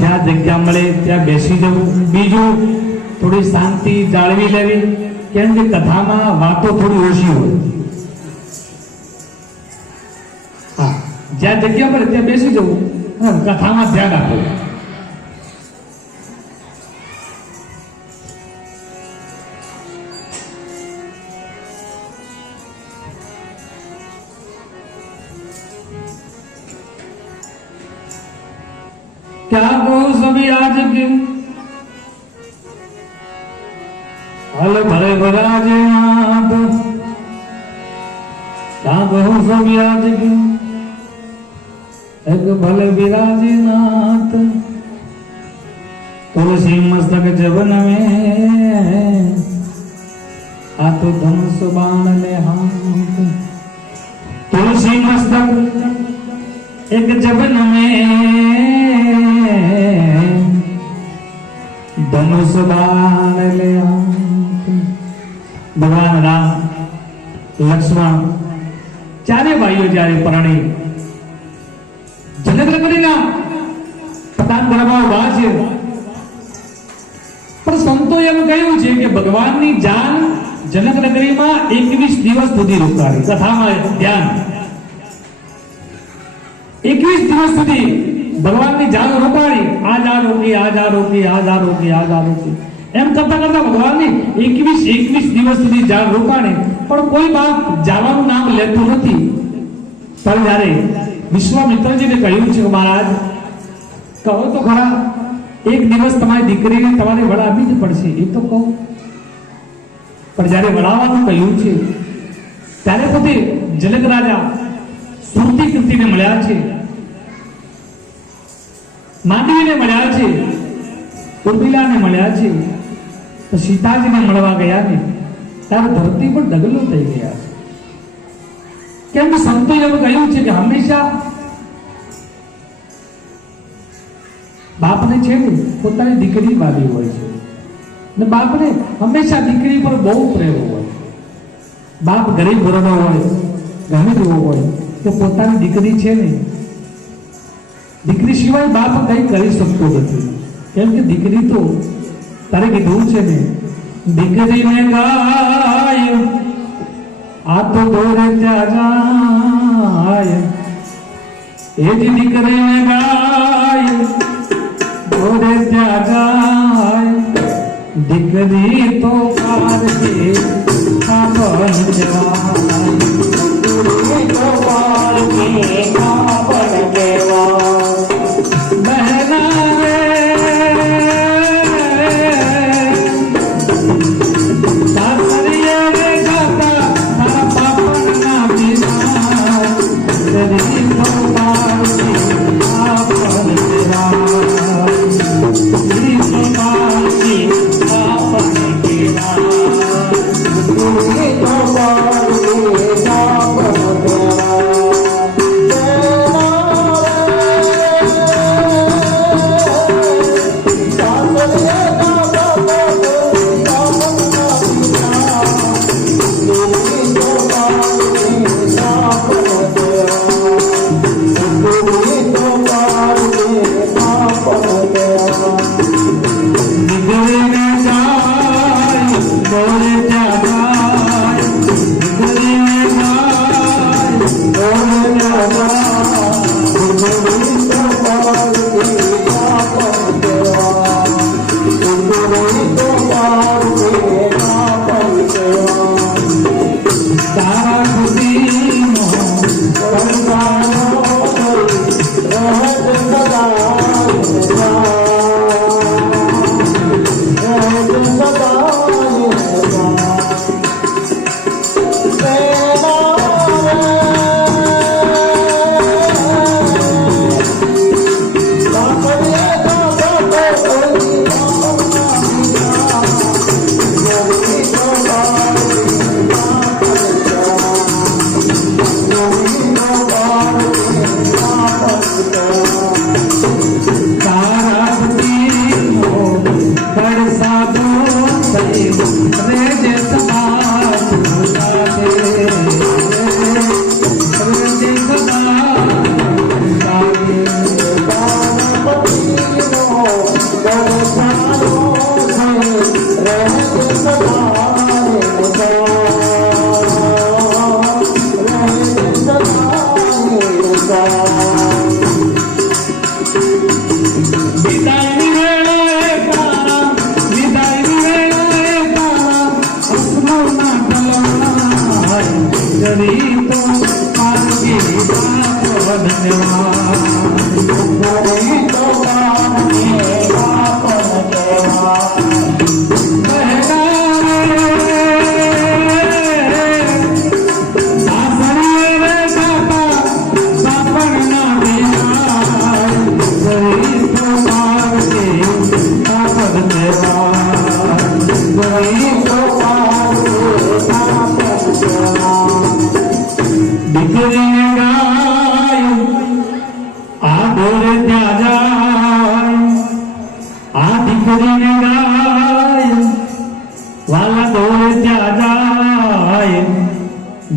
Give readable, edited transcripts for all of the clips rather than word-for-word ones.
જ્યાં જગ્યા મળે ત્યાં બેસી જવું. બીજું, થોડી શાંતિ જાળવી લેવી, કેમ કે કથામાં વાતો થોડી ઓછી હોય. હા, જ્યાં જગ્યા મળે ત્યાં બેસી જવું, કથામાં ધ્યાન આપવું. क्या को सभी आज के हल भरे भराजे नाथ, क्या को सभी आज के एक भले विराजे नाथ, तुलसी मस्तक जवन में हाथ धनुष बाण ले हाथ. तुलसी मस्तक एक जवन में धनुष बाण ले. भगवान राम, लक्ष्मण चारे भाईओ जયારે પરણી જનકનગરીના પતાનગઢમાં ઉભા છે, પણ સંતોએ એમ કહ્યું છે કે ભગવાનની જાન જનકનગરીમાં 21 દિવસ સુધી રોકાવી. કથામાં ધ્યાન, 21 દિવસ સુધી ભગવાનની જાન રોકાવી. આજ આ રોકી, આજ આ રોકી, આજ આ રોકી, આજ આ રોકી, એમ કરતા કરતા ભગવાનની 21 દિવસ સુધી જાન રોકાણી, પણ કોઈ બાપ જવાનું નામ લેતું નથી. પણ જ્યારે વિશ્વામિત્રજીને કહ્યું છે, મહારાજ કહો તો ખરા, એક દિવસ તમારી દીકરીને તમારે વડાવી જ પડશે, એ તો કહો. પણ જ્યારે વડાવવાનું કહ્યું છે ત્યારે પોતે જનક રાજા સુરતી કૃતિને મળ્યા છે, માંડવીને મળ્યા છે, ઉર્મિલાને મળ્યા છે. તો સીતાજીને મળવા ગયા ને ત્યારે ધરતી પર ડગલો થઈ ગયા છે. કેમ કે સંતોએ એવું કહ્યું છે કે હંમેશા બાપને છે ને પોતાની દીકરી વાલી હોય છે ને બાપને હંમેશા દીકરી પર બહુ પ્રેમ હોય. બાપ ગરીબ ઘરનો હોય, ગમે તેવો હોય, તો પોતાની દીકરી છે ને, દીકરી સિવાય બાપ કંઈ કરી શકતો નથી. કેમ કે દીકરી તો તારે કીધું છે ને, દીકરીને ગાય આ તો દોરે જાય, એ જ દીકરીને ગાય દોરે જાય, દીકરી તો પારકી કાપડ જવાય, દીકરી તો પારકી કાપડ જવાય. બહેના રે સાસરીએ રે ગાતા તારા પાપડના બિના, દીકરી તો પારકી કાપડ જવાય, દીકરી તો પારકી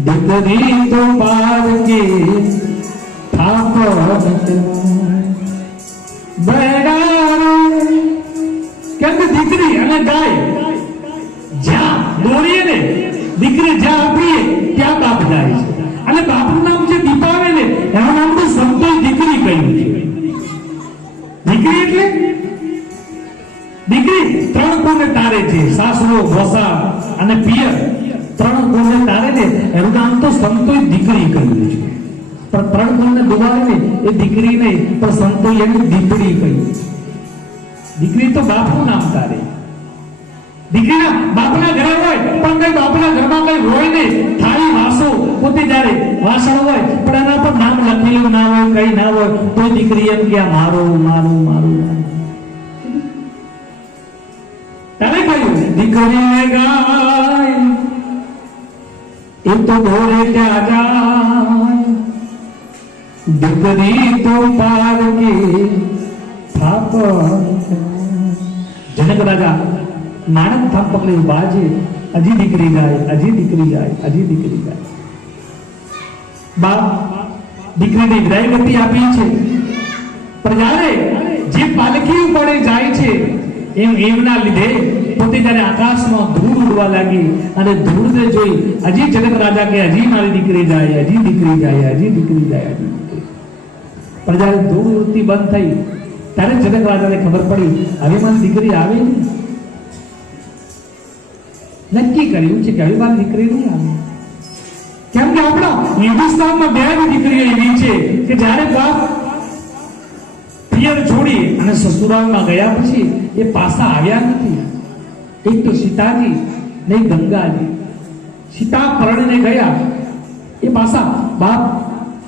દીકરી તો પારકી થાપડ બેડારે. કેમ કે દીકરી અને ગાય જ્યાં દોરીએ ને, દીકરી જ્યાં આપીએ ત્યાં બાપ જાય છે. અને બાપનું નામ જે દીપાવે ને એનું નામ તો સંતોએ દીકરી કહ્યું છે. દીકરી એટલે દીકરી ત્રણ કોને તારે છે, સાસરો, ભોસા અને પિયર. ત્રણ કોને તારે ને એનું નામ તો સંતોએ દીકરી કહ્યું છે. પણ ત્રણ કોને દુબારે ને એ દીકરી નહીં, પણ સંતોએ એની દીકરી કહ્યું. દીકરી તો બાપનું નામ તારે. દીકરીના બાપના ઘરે હોય પણ કઈ બાપના ઘરમાં કઈ હોય નહીં, થાળી વાસો પોતે જ્યારે વાસણ હોય પણ એના પર નામ લખેલું ના હોય, કઈ ના હોય, તો દીકરી એમ કે મારું મારું મારું. તારે કહ્યું દીકરીને ગાય એ તો દોરે ત્યાં જાય, દીકરી તો પારકી થાપ જનક રાજા માણસ થાપ પકડી ઉભા છે. હજી દીકરી જાય, હજી દીકરી જાય, હજી દીકરી જાય. બાપ દીકરીને વિદાય ગતિ આપી છે, પણ જ્યારે જે પાલકી ઉપર જાય છે એમના લીધે પોતે જ્યારે આકાશમાં ધૂળ ઉડવા લાગી અને ધૂળને જોઈ હજી જનક રાજા કે હજી મારી દીકરી જાય, હજી દીકરી જાય, હજી દીકરી જાય, હજી દીકરી. પણ જ્યારે ધૂળ ઉડતી બંધ થઈ ત્યારે જનક રાજાને ખબર પડી હવે મારી દીકરી આવે નહીં. નક્કી કર્યું છે કે હવે મારી દીકરી નહીં આવે. કેમ કે આપણા હિન્દુસ્તાનમાં બે જ દીકરીઓ એવી છે કે જ્યારે બાપ પિયર છોડી અને સસુરાલમાં ગયા પછી એ પાછા આવ્યા નથી. એક તો સીતાજી ને ગંગાજી. સીતા પરણીને ગયા એ પાછા બાપ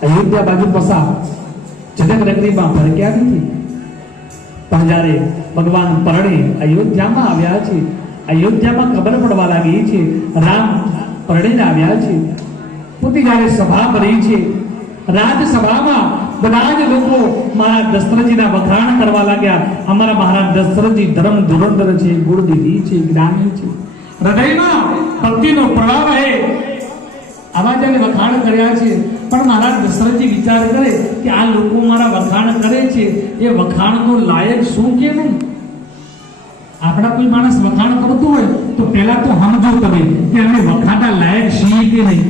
અયોધ્યા બાજુ પાછા જનક નગરીમાં ફરક્યા નથી. પણ જ્યારે ભગવાન પરણે અયોધ્યામાં આવ્યા છે, અયોધ્યામાં ખબર પડવા લાગી છે રામ પરણીને આવ્યા છે. પોતે જ્યારે સભા ભરી છે, રાજસભામાં બધા જ લોકો મહારાજ દશરથજીના વખાણ કરવા લાગ્યા. અમારા મહારાજ દશરથજી ધર્મ ધુરંધર છે, ગુણનિધિ છે, જ્ઞાની છે, હૃદયમાં ભક્તિનો પ્રવાહ રહે, આવા જ્યારે વખાણ કર્યા છે. પણ મહારાજ દશરથજી વિચાર કરે કે આ લોકો મારા વખાણ કરે છે એ વખાણનો લાયક શું કે નહીં. આપણા કોઈ માણસ વખાણ કરતું હોય તો પહેલા તો સમજો તમે કે અમે વખાણના લાયક છીએ કે નહીં.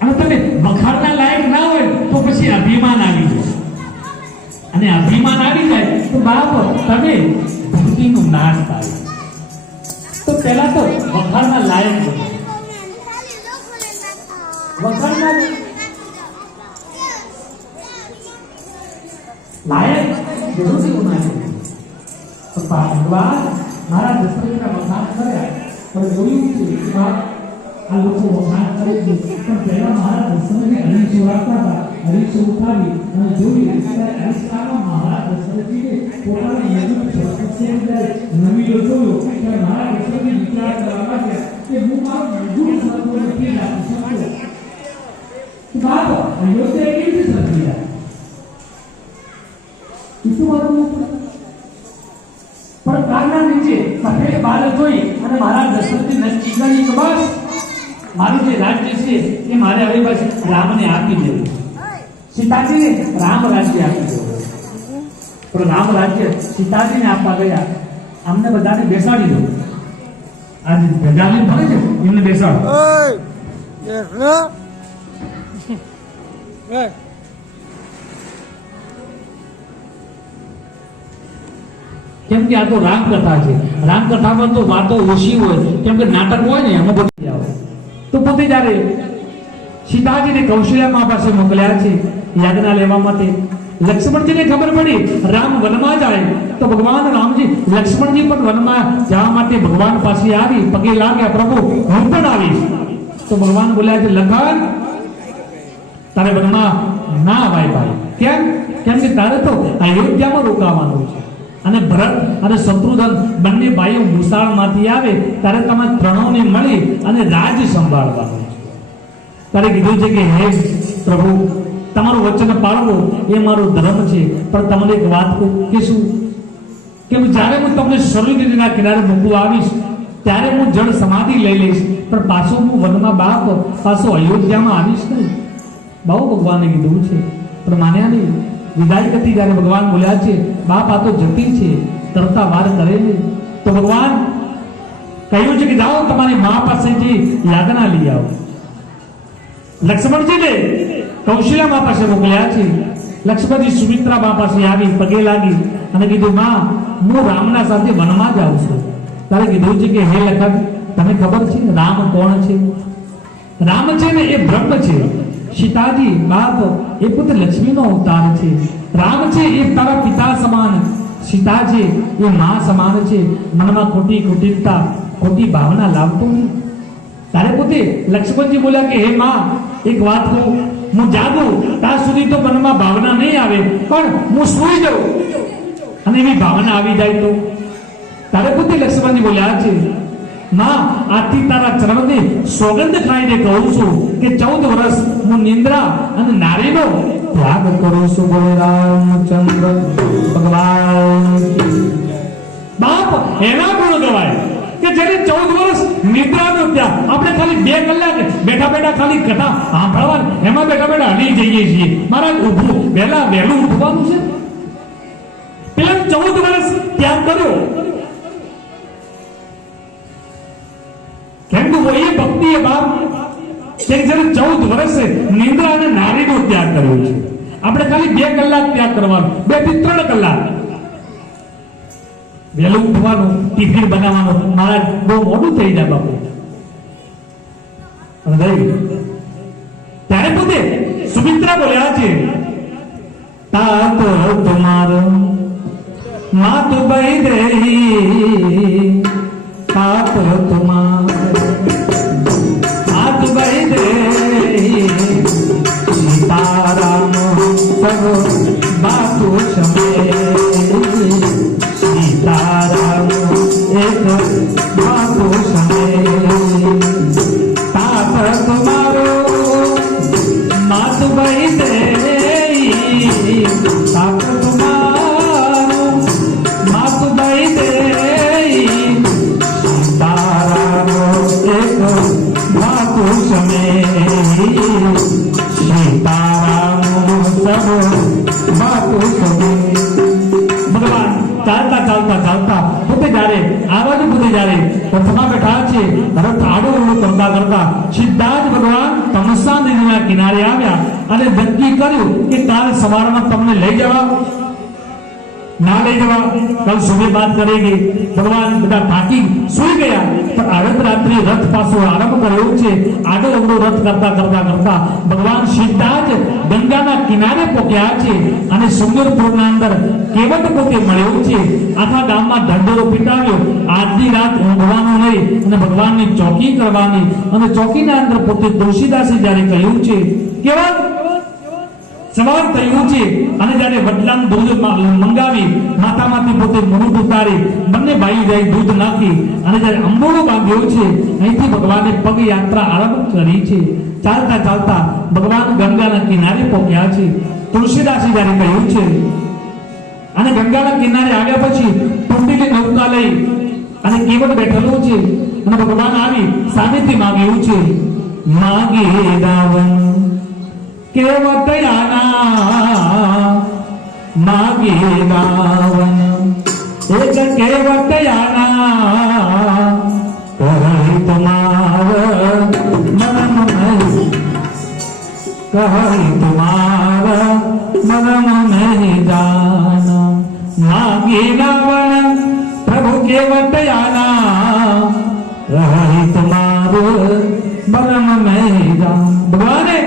અને તમે વખાણના લાયક ના હોય તો પછી અભિમાન આવી જાય, અને અભિમાન આવી જાય તો બાપ તમે ભક્તિનો નાશ થાય. તો પહેલા તો વખાણના લાયક બનો. વખાણના લાયક જરૂરી હોના चाहिए. તો ભગવાન મારા દશરથના વખાણ કર્યા પણ જોયું છે કે આ લોકો વખાણ કરે છે પણ પહેલા મારા દશરથને હરીશો રાખતા હતા. હરીશો ઉઠાવી અને જોયું હરીશમાં મારા દશરથજીને પોતાના યજ્ઞ નવીલો જોયો કે મારા દશરથને વિચાર કરવા લાગ્યા કે હું મારો મૂળ સત્વને નથી રાખી શકતો. બાપ અયોધ્યા કેવી રીતે સરકી જાય પણ કારના નીચે સફેદ બાદલ જોઈ અને મારા દશરથજી નક્કી કરી કે બસ મારું જે રાજ્ય છે એ મારે હવે બસ રામને આપી દેવું. સીતાજીને રામ રાજ્ય આપી દેવું. પણ રામ રાજ્ય સીતાજીને આપવા ગયા. અમને બધાને બેસાડી દો. આજે ભેગાલી ભરે છે એમને બેસાડો. કેમ કે આ તો રામકથા છે. રામકથામાં તો વાતો ઓછી હોય, કેમ કે નાટક હોય ને એમાં બધી આવે. તો પોતે જ્યારે સીતાજીને કૌશલ્યામાં પાસે મોકલ્યા છે યાજ્ઞા લેવા માટે, લક્ષ્મણજીને ખબર પડી રામ વનમાં જાય તો ભગવાન રામજી લક્ષ્મણજી પણ વનમાં જવા માટે ભગવાન પાસે આવી પગે લાગ્યા, પ્રભુ હું પણ આવીશ. તો ભગવાન બોલ્યા છે લખન તારે વનમાં ના અવાય ભાઈ. કેમ? કેમ કે તારે તો અયોધ્યામાં રોકાવાનું છે અને ભરત અને શત્રુઘ્ન બંને ભાઈઓ મુસાળમાંથી આવે ત્યારે તમે ત્રણોને મળી અને રાજ સંભાળવાનું છે. તારે કીધું છે કે હે પ્રભુ તમારું વચન પાળવું એ મારો ધર્મ છે. પણ તમને એક વાત કહું કે શું કે જ્યારે હું તમને સરયુ નદીના કિનારે મૂકવા આવીશ ત્યારે હું જળ સમાધિ લઈ લઈશ, પણ પાછો હું વનમાં બાપ પાછો અયોધ્યામાં આવીશ નહીં. બહુ ભગવાને કીધું છે પણ માન્યા નહીં. વિદાય કરતી જ્યારે ભગવાન બોલ્યા છે બાપ આ તો જતી છે, કરતા વાર કરે ને. તો ભગવાન કહ્યું છે કે જાઓ તમારી મા પાસેથી યાજ્ઞા લઈ આવો. લક્ષ્મણજીને કૌશલ્યા મા પાસે મોકલ્યા છે. લક્ષ્મણજી સુમિત્રા મા પાસે આવી પગે લાગી અને કીધું માં હું રામના સાથે વનમાં જાઉં છું. તારે કીધું છે કે હે લખન તને ખબર છે રામ કોણ છે? રામ છે ને એ બ્રહ્મ છે. સીતાજી બાપ એ પુત્ર લક્ષ્મીનો અવતાર છે. રામ છે એ તારા પિતા સમાન, સીતા છે એ મા સમાન છે. મનમાં ખોટી કુટિલતા ખોટી ભાવના લાવતો નહીં. તારે પોતે લક્ષ્મણજી બોલ્યા કે હે માં એક વાત કહું, હું જાગું ત્યાં સુધી તો મનમાં ભાવના નહીં આવે, પણ હું સૂઈ જાઉં અને એવી ભાવના આવી જાય તો. તારે પોતે લક્ષ્મણજી બોલ્યા છે માં આથી તારા ચરણની સોગંદ ખાઈને કહું છું કે 14 વર્ષ હું નિંદ્રા અને નારીનો ત્યાગ કરું છું. બોલે રામચંદ્ર ભગવાન. બાપ એના ગુણ ગવાય કે જ્યારે 14 વર્ષ નિદ્રાનો ત્યાગ. આપણે ખાલી 2 કલાક બેઠા બેઠા ખાલી કથા સાંભળવા એમાં બેઠા બેઠા હલી જઈએ છીએ. મારા ઊભું વહેલું ઉઠવાનું છે. પેલા 14 વર્ષ ત્યાગ કર્યો કેમ કે એ ભક્તિ એ બાપ કે જ્યારે 14 વર્ષે નિંદ્રા અને નારીનો ત્યાગ કર્યો છે. આપણે ખાલી 2 કલાક ત્યાગ કરવાનો, 2 થી 3 કલાક વહેલું ઉઠવાનું, ટિફિન બનાવવાનું. મારા બહુ મોડું થઈ જાય બાપુ. ત્યારે પોતે સુમિત્રા બોલ્યા છે, તાત તમારો માત બહી દેહી, તાત તમારો માત બહી દેહી, સીતારામ સબ બાતુ સમે, સીતારામ એક બાતુ સમે, તાત તમારો માત બહી દેહી, તાત તમારો માત બહી દેહી, સીતારામ એક બાતુ સમે, સીતારામ સબ બાતુ સમે. ભગવાન ચાલતા ચાલતા ચાલતા પોતે જ્યારે આ બાજુ પોતે જ્યારે રથમાં બેઠા છે, રથ આડો કરતા કરતા સીધા જ ભગવાન તમસા નદીના કિનારે આવ્યા અને નક્કી કર્યું કે કાલ સવારમાં તમને લઈ જવા ના લઈ જવા, કલ સુબહ બાત કરેગી. ભગવાન બધા થાકી સુઈ ગયા, પણ અડધ રાત્રે રથ પાછો આરંભ કર્યો છે. આડો અવડો રથ કરતા કરતા કરતા ભગવાન સીધા જ ગંગાના કિનારે પહોંચ્યા છે અને સુંદરપુરના અંદર કેવટ પોતે મળ્યો છે. આખા ગામમાં ઢંઢેરો પીટાવ્યો, આજની રાત ઊંઘવાનું નહીં અને ભગવાનની ચોકી કરવાની. અને ચોકીના અંદર પોતે તુલસીદાસે જ્યારે કહ્યું છે કેવા સવાર થયું છે અને જ્યારે વડલાનું દૂધ મંગાવી માથામાંથી પોતે મુરુટ ઉતારી બંને ભાઈ જાય દૂધ નાખી અને જ્યારે અંબોળો બાંધ્યો છે, અહીંથી ભગવાને પગ યાત્રા આરંભ કરી છે. ચાલતા ચાલતા ભગવાન ગંગાના કિનારે પહોંચ્યા છે. તુલસીદાસે જ્યારે કહ્યું છે અને ગંગાના કિનારે આવ્યા પછી તૂટેલી નૌકા લઈ અને કેવટ બેઠેલો છે અને ભગવાન આવી સામેથી માંગ્યું છે, માગે રાવણ કેવટયાના, માગે રાવણ એક કેવટયાના, કહી તુમાર મનમ નહીં, કહી તુમાર મનમ નહીં જાન, માગે રાવણ પ્રભુ કેવટયાના, કહી તુમાર મનમ નહીં જાન. ભગવાને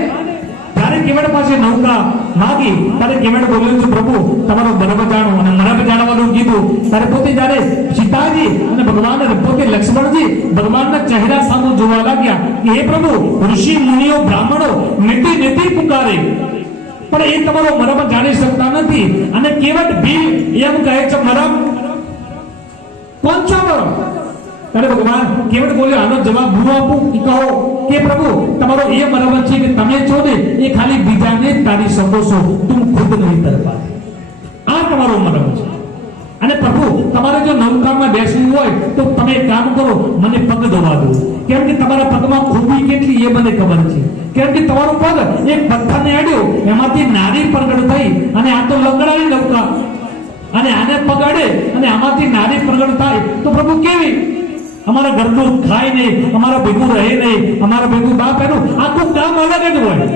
કેવટ પાસે નૌકા માગી ત્યારે કેવટ બોલ્યો છે, પ્રભુ તમારો મરબ જાણો. અને મરબ જાણવાનું કીધું ત્યારે પોતે જ્યારે સીતાજી અને ભગવાન પોતે લક્ષ્મણજી ભગવાનના ચહેરા સામે જોવા લાગ્યા કે હે પ્રભુ, ઋષિ મુનિઓ બ્રાહ્મણો નેતી નેતી પુકારે પણ એ તમારો મરબ જાણી શકતા નથી. અને કેવટ ભીલ એમ કહે છે, મરબ કોણ છો મરબ? ત્યારે ભગવાન કેવટ બોલ્યો, આનો જવાબ હું આપું કે કહો કે પ્રભુ તમારો એ મરબ છે કે તમે છો ને એ ખાલી બીજાને જ તારી શકો છો, તું ખુદ નહીં તરપા. આ તમારો મરબ છે. અને પ્રભુ તમારે જો નૌકામાં બેસવું હોય તો તમે એક કામ કરો, મને પગ ધોવા દો. કેમ કે તમારા પગમાં ખૂબી કેટલી એ મને ખબર છે. કેમ કે તમારો પગ એક પથ્થરને અડ્યો, એમાંથી નારી પ્રગટ થઈ અને આ તો લંગડાની નૌકા અને આને પગ અડે અને આમાંથી નારી પ્રગટ થાય તો પ્રભુ કેવી? અમારા ઘરનું ખાય નહીં, અમારા ભેગું રહે નહીં, અમારા ભેગું બાપ, એનું આખું કામ અલગ જ હોય.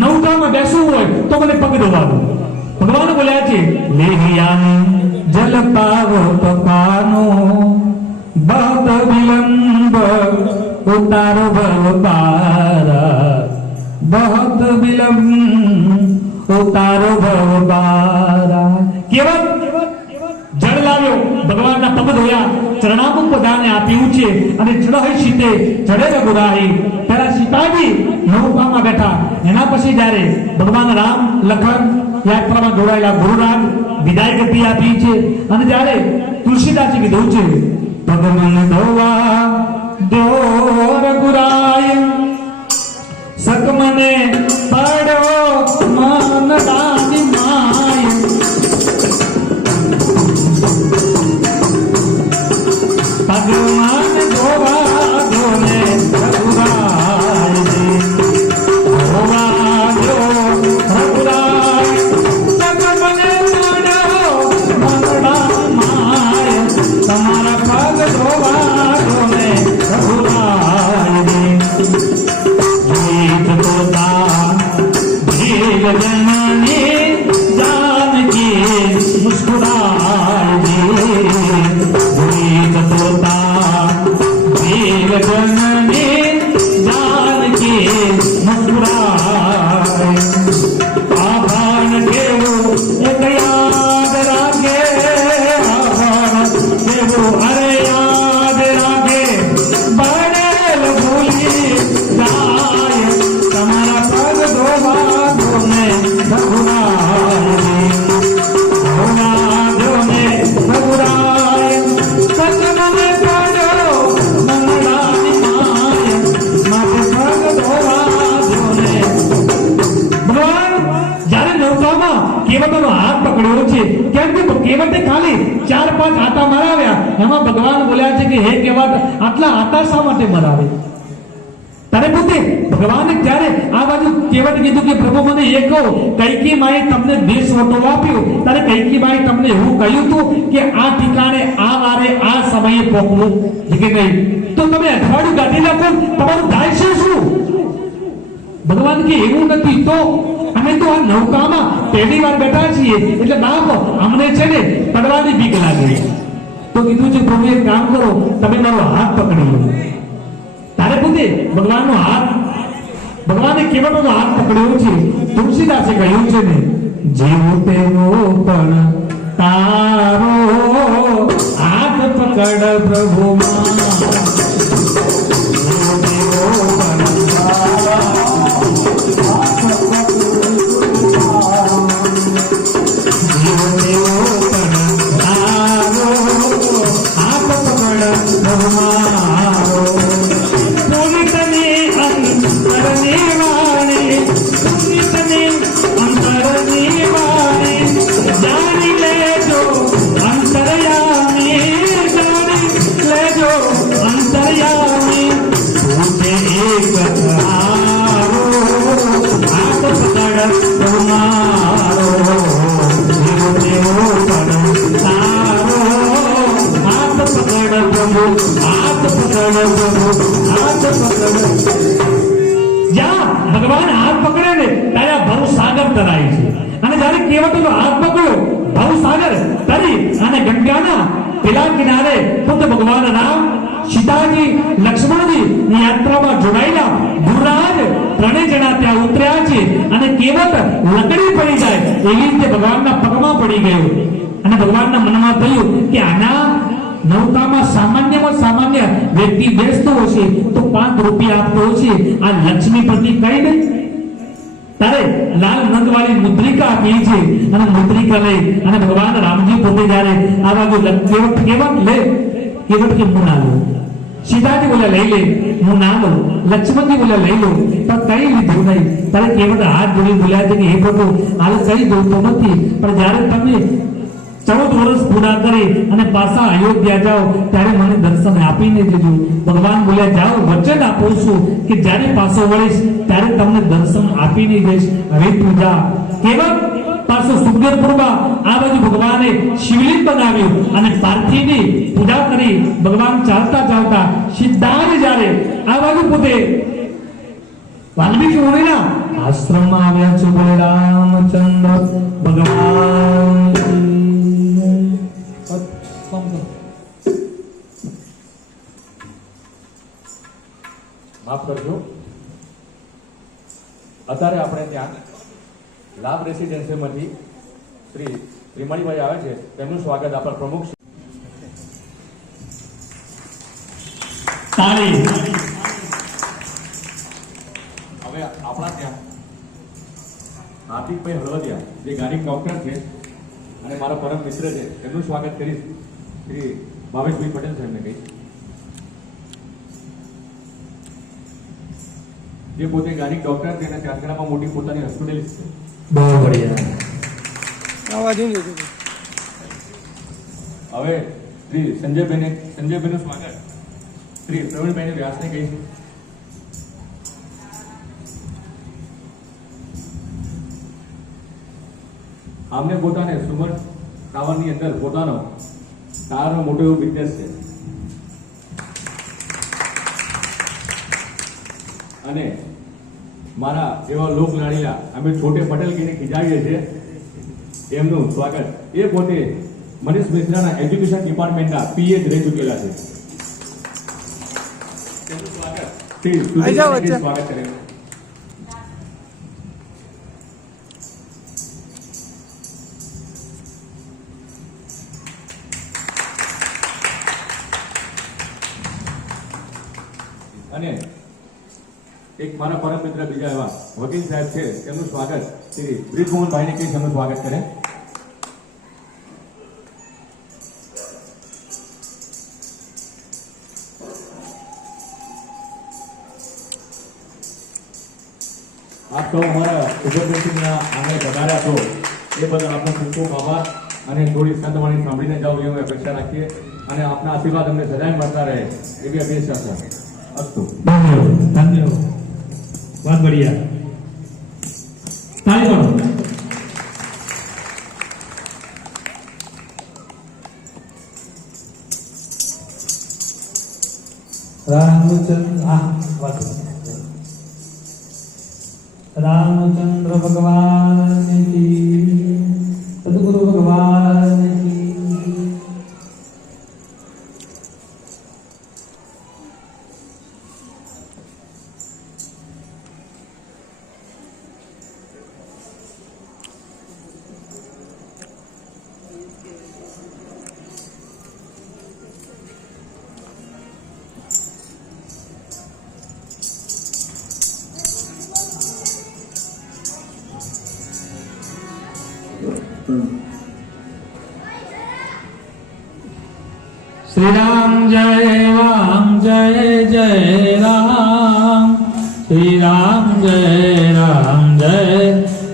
નૌકામાં બેસવું હોય તો મને પગ ધોવા દો. ભગવાન બોલ્યા છે, લેહિયાને જલ પાવ પપાનો બહત વિલંબ ઉતારો ભવબારા, બહત વિલંબ ઉતારો ભવબારા. કેવળ જળ લાવ્યો, ભગવાનના પગ ધોયા, ચરણામુખ બધાને આપ્યું છે અને ચઢાઈ સીતે ચઢે રઘુરાહી. પહેલા સીતાજી નૌકામાં બેઠા, એના પછી જ્યારે ભગવાન રામ લખન યાત્રામાં જોડાયેલા ગુરુરાજ વિદાય ગતિ આપી છે અને જ્યારે તુલસીદાસે કીધું છે, પગમન ધોવા દો રઘુરાય સકમને પડ્યો મન દાની માય પગમન ધોવા દો ને રઘુરાય ધોવા દો રઘુરાય સકમને પડ્યો મન દાની માય તમારા પગ ધોવા દો ને રઘુરાય ગીત તોતા ભીલ જનની जानकी मुस्कुराए गीत तोता भील जननी जानकी मुस्कुराए आभान केवो एक याद राखे आभान केवो अरे याद राखे बड़े भूली जाए તમારા પગ ધોવા દો ને રઘુરાય ધોવા દો ને રઘુરાય સકમને પડ્યો મંગળાની માય માથે પગ ધોવા દો ને ભગવાન જ્યારે નૌકામાં કેવટનો હાથ પકડ્યો છે કેમ કે કેવટે ખાલી 4-5 આટા મરાવ્યા એમાં ભગવાન બોલ્યા છે કે હે કેવટ આટલા આટા શા માટે મરાવે તારે પોતે ભગવાને ત્યારે આ બાજુ કેવટ કીધું કે પ્રભુ મને એ કહો કૈકી માએ તમને 2 સોટો આપ્યો તારે કૈકી માએ તમને એવું કહ્યું હતું કે આ ઠીકાણે આ વારે આ સમયે પહોંચવું કે નહીં તો તમે અઠવાડિયું કાઢી નાખો તમારું થાય છે શું ભગવાન કે એવું નથી તો અમે તો આ નૌકામાં પહેલી વાર બેઠા છીએ એટલે બાપ અમને છે ને પડવાની બીક લાગે તો કીધું છે પ્રભુ એક કામ કરો તમે મારો હાથ પકડી લો તારે પોતે ભગવાનનો હાથ ભગવાને કેવટનો હાથ પકડ્યો છે તુલસીદાસે કહ્યું છે ને જીવ તેવો પણ તારો હાથ પકડ પ્રભુ ભગવાન હાથ પકડે ને ત્યારે ભવસાગર તરાય છે અને જ્યારે કેવટનો હાથ પકડ્યો ભવસાગર તરી અને ગંગાના પેલા કિનારે પોતે ભગવાન રામ સીતાજી લક્ષ્મણજી ની યાત્રામાં જોડાયેલા ગુરુરાજ 3 જણા ત્યાં ઉતર્યા છે અને કેવટ લકડી પડી જાય એવી રીતે ભગવાનના પગમાં પડી ગયો અને ભગવાનના મનમાં થયું કે આના નૌકામાં સામાન્યમાં સામાન્ય વ્યક્તિ બેસતો હશે તો 5 રૂપિયા આપતો હશે આ લક્ષ્મીપતિ કઈ નહીં તારે લાલ નંદવાળી મુદ્રિકા આપી છે અને મુદ્રિકા લઈ અને ભગવાન રામજી પોતે જ્યારે આ બાજુ કેવટ લે કેવટ કે હું ના લઉં સીતાજી બોલે લઈ લે હું ના લઉં લક્ષ્મણજી બોલે લઈ લો પણ કઈ લીધું નહીં તારે કેવટ હાથ જોડી બોલ્યા છે કે હે પ્રભુ હાલ કઈ દોડતો નથી પણ જ્યારે તમે 14 વર્ષ પૂરા કરી અને પાછા અયોધ્યા જાઓ ત્યારે મને દર્શન આપીને જજો ભગવાન બોલ્યા જાઓ વચન આપું છું કે જ્યારે પાછો વળીશ ત્યારે તમને દર્શન આપીને જઈશ હવે તું જા કેવટ પાછો સુખદેવપુરમાં આ બાજુ ભગવાને શિવલિંગ બનાવ્યું અને પાર્થિવની પૂજા કરી ભગવાન ચાલતા ચાલતા સિદ્ધાર્થ જ્યારે આ બાજુ પોતે વાલ્મીકી મુનિના આશ્રમમાં આવ્યા છે બોલે રામચંદ્ર ભગવાન માફ કરજો અત્યારે આપણે ત્યાં લાભ રેસિડેન્સીમાંથી શ્રી ત્રિમણીભાઈ આવે છે તેમનું સ્વાગત આપણા પ્રમુખ તાળી હવે આપણા ત્યાં હાર્દિકભાઈ હળવદિયા જે ગાડી ડોક્ટર છે અને મારો પરમ મિત્ર છે તેમનું સ્વાગત કરીશ શ્રી ભાવેશભાઈ પટેલ સાહેબને કહીશ, જે પોતે ગાયનિક ડોક્ટર છે અને ચાંદખેડામાં મોટી પોતાની હોસ્પિટલ છે. બહુ બઢિયા. હવે શ્રી સંજયભાઈનું સ્વાગત શ્રી પ્રવીણભાઈ વ્યાસને કહીશું. આમને પોતાને સુમન ટાવરની અંદર પોતાનો ટાવરનો મોટો એવો બિઝનેસ છે અને મારા એવા લોક લાડીલા અમે છોટે પટેલ કહીને ખીજાવીએ છીએ, એમનું સ્વાગત. એ પોતે મનીષ મિશ્રાના એજ્યુકેશન ડિપાર્ટમેન્ટના પીએ જ રહી ચૂકેલા છે. તેમનું સ્વાગત શ્રી સુધીરભાઈ સ્વાગત કરે. અને એક મારા પરમ મિત્ર બીજા એવા વકીલ સાહેબ છે, તેમનું સ્વાગત શ્રી બ્રિજમોહનભાઈને કહીશ, એમનું સ્વાગત કરે. આપ સૌ અમારા ઉપસ્થિતિના આંગણે પધાર્યા છો એ બદલ આપનો ખૂબ ખૂબ આભાર અને થોડી સંતવાણી સાંભળીને જાઓ એવી અપેક્ષા રાખીએ અને આપના આશીર્વાદ અમને સદાય મળતા રહે એવી અપેક્ષા છે. અસ્તુ. ધન્યવાદ. बहुत बढ़िया. ताली बनो. रामचंद्र भगवान की, सदगुरु भगवान की. श्री राम जय जय राम, श्री राम जय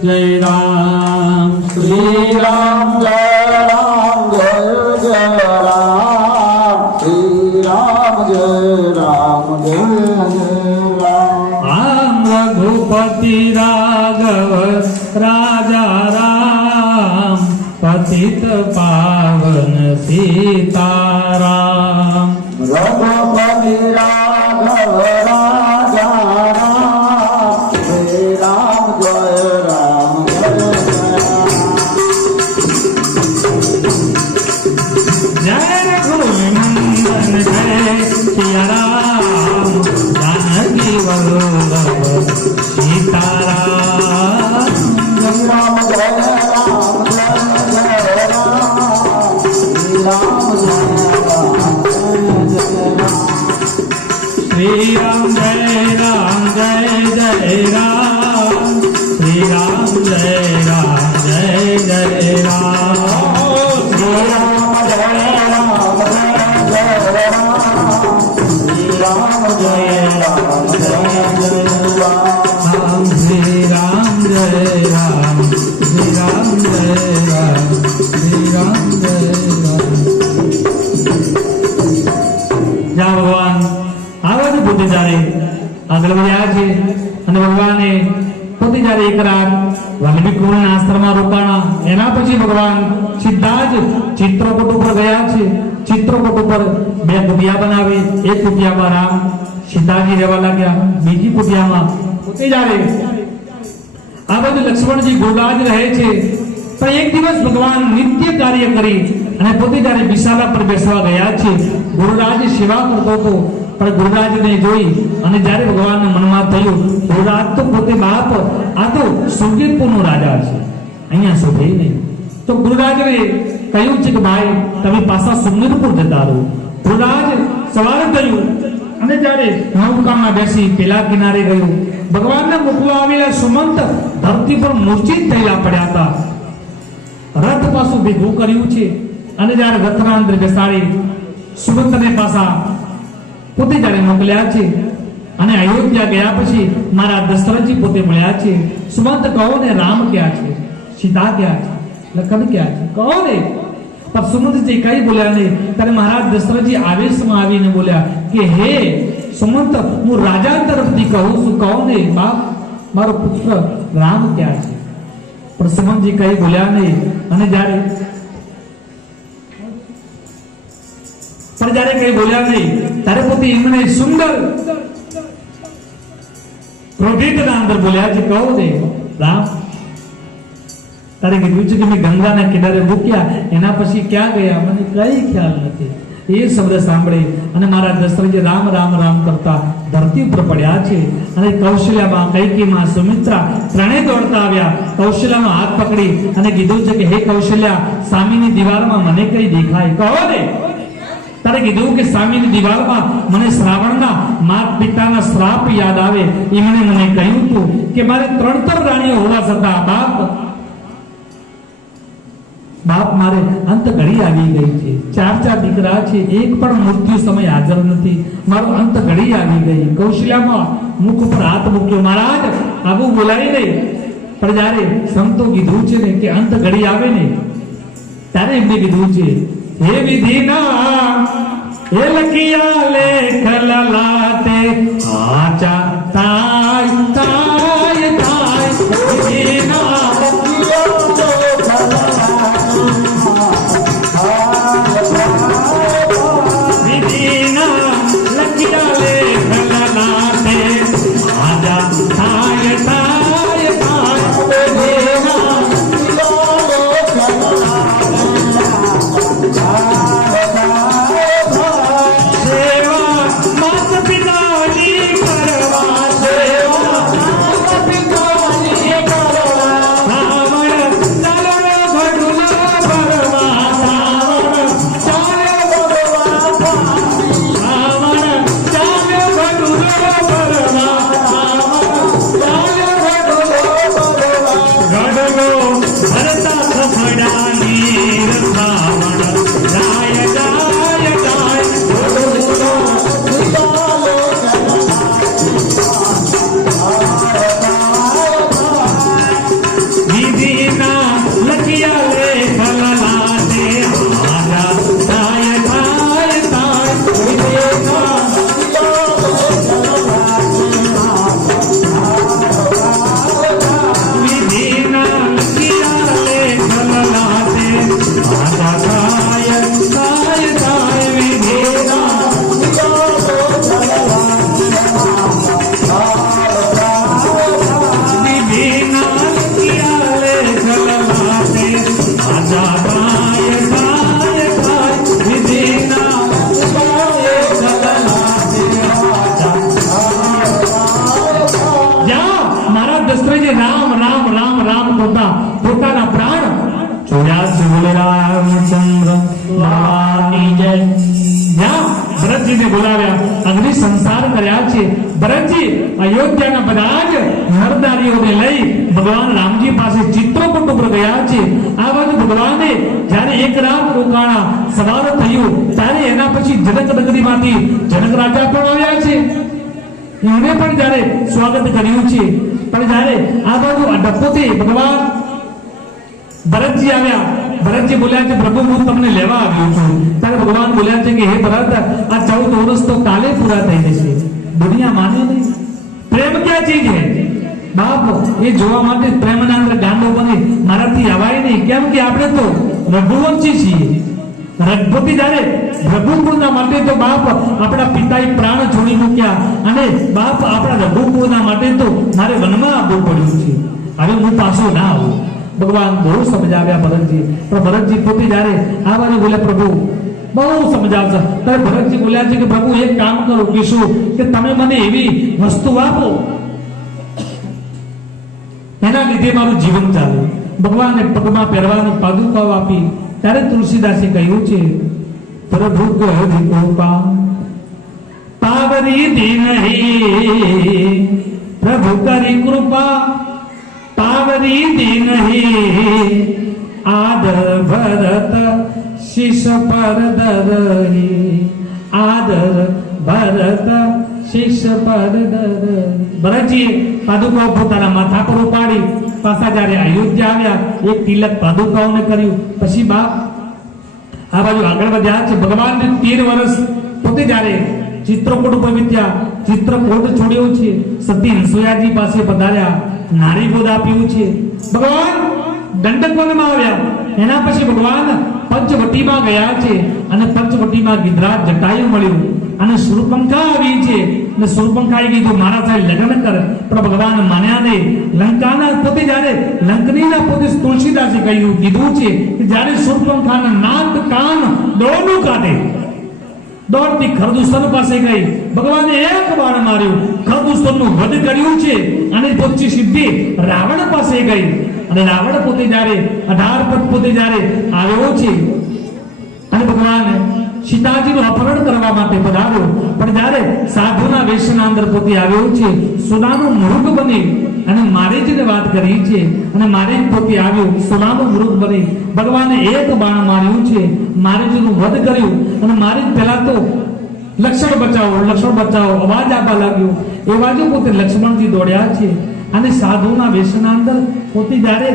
जय राम, श्री राम जय राम, श्री राम जय राम राम रघुपति राघव राजा राम, पतित पावन सीताराम. रघुपति राघव राजा राम, श्री राम जय राम जय रघुनंदन जय सिया राम, जानकी वल्लभ सीताराम. राम जय राम श्री राम जय जय राम, श्री राम जय जय राम, श्री राम जय राम, श्री राम जय राम, श्री राम जय राम, श्री राम जय राम, श्री राम जय राम. जय भगवान. આ બાજુ પોતે જ્યારે આગળ વધ્યા છે અને ભગવાને પોતે જ્યારે એક રાત વાલ્મીકી મુનિના આશ્રમમાં રોકાણા, એના પછી ભગવાન સીધા જ ચિત્રકૂટ ઉપર ગયા છે. ચિત્રકૂટ ઉપર બે કુટિયા બનાવી, એક કુટિયામાં રામ સીતાજી રહેવા લાગ્યા, બીજી કુટિયામાં પોતે જ્યારે આ બધું લક્ષ્મણજી ગોગાજ રહે છે. પણ એક દિવસ ભગવાન નિત્ય કાર્ય કરી અને પોતે જ્યારે વિશાલા પર બેસવા ગયા છે, ગુરુરાજ સેવા કરતો હતો. પણ ગુરુરાજને જોઈ અને જ્યારે ભગવાનના મનમાં થયું ગુરુરાજ તો પોતે બાપ, આ તો સુરજીતપુરનો રાજા છે, અહીંયા શોભે નહીં. તો ગુરુરાજને કહ્યું છે કે ભાઈ તમે પાછા સુરજીતપુર જતા રહો. ગુરુરાજ સવારે થયું અને જ્યારે નૌકામાં બેસી પેલા કિનારે ગયું, ભગવાનના મુખમાં આવેલા સુમંત ધરતી પર મૂર્છિત થયેલા પડ્યા હતા. રથ પાછું ભેગું કર્યું છે અને જ્યારે રથના અંદર બેસાડી સુમંતને પાછા પોતે જ્યારે મોકલ્યા છે અને અયોધ્યા ગયા પછી મારા દશરથજી પોતે મળ્યા છે. સુમંત કહો ને, રામ ક્યાં છે, સીતા ક્યાં છે, લખન ક્યાં છે, કહો ને. પણ સુમંતજી કઈ બોલ્યા નહીં. ત્યારે મહારાજ દશરથજી આવેશમાં આવીને બોલ્યા કે હે સુમંત, હું રાજા તરફથી કહું છું, કહો ને બાપ, મારો પુત્ર રામ ક્યાં છે. પણ સુમંતજી કઈ બોલ્યા નહીં. અને જ્યારે કઈ બોલ્યા નહીં ત્યારે પોતે એમણે સુંદર ક્રોધિતના અંદર બોલ્યા છે, કહો ને રામ. તારે કીધું છે કે મેં ગંગાના કિનારે મૂક્યા, એના પછી ક્યાં ગયા મને કઈ ખ્યાલ નથી. એ શબ્દ સાંભળી અને મારા દશરથજી રામ રામ રામ કરતા ધરતી ઉપર પડ્યા છે. અને કૌશલ્યામાં, કૈકેયીમાં, સુમિત્રા ત્રણેય દોડતા આવ્યા. કૌશલ્યાનો હાથ પકડી અને કીધું છે કે હે કૌશલ્યા, સામેની દિવાલમાં મને કઈ દેખાય, કહો ને. તારે કીધું કે સામેની દિવાલમાં મને શ્રાવણના માતા પિતાના શ્રાપ યાદ આવે. એમણે મને કહ્યું હતું કે મારે 3 રાણીઓ હોવા છતાં બાપ મારે અંત ઘડી આવી ગઈ છે. 4 દીકરા છે, એક પણ મૃત્યુ સમય હાજર નથી. મારો અંત ઘડી આવી ગઈ. કૌશલ્યામાં મુખ ઉપર હાથ મૂક્યો. મહારાજ આવું બોલાય નહીં. પણ જ્યારે સંતો કીધું છે ને કે અંત ઘડી આવે ને, ત્યારે એમને કીધું છે હે વિધિના હે લખિયા લેખ લલાતે આચા તાય તાય તાય વિધિના અયોધ્યાના બધા જ નરનારીઓને લઈ ભગવાન રામજી પાસે ચિત્રકૂટ ઉપર ગયા છે. આ બાજુ ભગવાને જ્યારે એક રાત રોકાણા સવાર થયું ત્યારે એના પછી જનક નગરીમાંથી જનક રાજા પણ આવ્યા છે. એમણે પણ જ્યારે સ્વાગત કર્યું છે. પણ જ્યારે આ બાજુ ડપોતે ભગવાન ભરતજી આવ્યા. ભરતજી બોલ્યા છે પ્રભુ હું તમને લેવા આવ્યો છું. ત્યારે ભગવાન બોલ્યા છે કે હે ભરત, આ 14 વર્ષ તો કાલે પૂરા થઈ જશે. દુનિયા માને નહીં. પ્રેમ ક્યાં ચીજ હે બાપ, એ જોવા માટે પ્રેમના અંદર ગાંડો બને મારાથી અવાય નહીં. કેમ કે આપણે તો રઘુવંશી છીએ. રઘુપતિ જ્યારે રઘુકુળના માટે તો બાપ આપણા પિતાએ પ્રાણ છોડી મૂક્યા અને બાપ આપણા રઘુકુળના માટે તો મારે વનમાં આવવું પડ્યું છે. હવે હું પાછો ના આવું. ભગવાન બહુ સમજાવ્યા ભરતજી. પણ ભરતજી પોતે જ્યારે આ બાજુ બોલ્યા પ્રભુ બહુ સમજાવશે. ત્યારે ભરતજી બોલ્યા છે કે પ્રભુ એક કામ કરો કે શું કે તમે મને એવી વસ્તુ આપો એના લીધે મારું જીવન ચાલે. ભગવાને પગમાં પહેરવાની પાદુકાઓ આપી. ત્યારે તુલસીદાસે કહ્યું છે પ્રભુ કૃપા પાવરી દીન હે પ્રભુ કરી કૃપા પાવરી દીન હે આદર ભરત શીશ પર ધરહી આદર ભરત શીશ પર ધરહી. ભરતજીએ પાદુકાઓ પોતાના માથા પર ઉપાડી પાછા જ્યારે અયોધ્યા આવ્યા એક તિલક પાદુકાઓને કર્યું. પછી બાપ આ બાજુ આગળ વધ્યા છે. ભગવાનને 13 વર્ષ પોતે જ્યારે ચિત્રકૂટ ઉપર વિદ્યા ચિત્રકૂટ છોડ્યો છે. સતી હંસોયાજી પાસે પધાર્યા, નારીગોદ આપ્યું છે. ભગવાન દંડક વનમાં આવ્યા. એના પછી ભગવાન પંચવટીમાં ગયા છે અને પંચવટીમાં ગિધરાજ જટાયુ મળ્યું અને શૂર્પણખા આવી છે અને શૂર્પણખાએ કીધું મારા સાથે લગ્ન કર, પણ ભગવાન માન્યા નહીં. લંકાના પોતે જ્યારે લંકનીના પોતે તુલસીદાસે કહ્યું કીધું છે કે જ્યારે શૂર્પણખાના નાક કાન દોડનું કાઢે દોડતી ખરદૂષણ પાસે ગઈ. ભગવાને એક બાણ માર્યું, ખરદૂષણનું વધ કર્યું છે અને પોતે સિદ્ધિ રાવણ પાસે ગઈ અને રાવણ પોતે જ્યારે 18 પદ પોતે જ્યારે આવ્યો છે અને ભગવાન સીતાજીનું અપહરણ કરવા માટે પધાર્યો, પણ જ્યારે સાધુના વેશના અંદર પોતે આવ્યો છે, સોનાનું મૃગ બની અને મારીજીને વાત કરી છે અને મારી પોતે આવ્યો સોનાનું મૃગ બની. ભગવાને એક બાણ માર્યું છે, મારીજીનું વધ કર્યું અને મારી પહેલા તો લક્ષ્મણ બચાવો અવાજ આપવા લાગ્યો. એ બાજુ પોતે લક્ષ્મણજી દોડ્યા છે અને સાધુના વેશના અંદર પોતે જ્યારે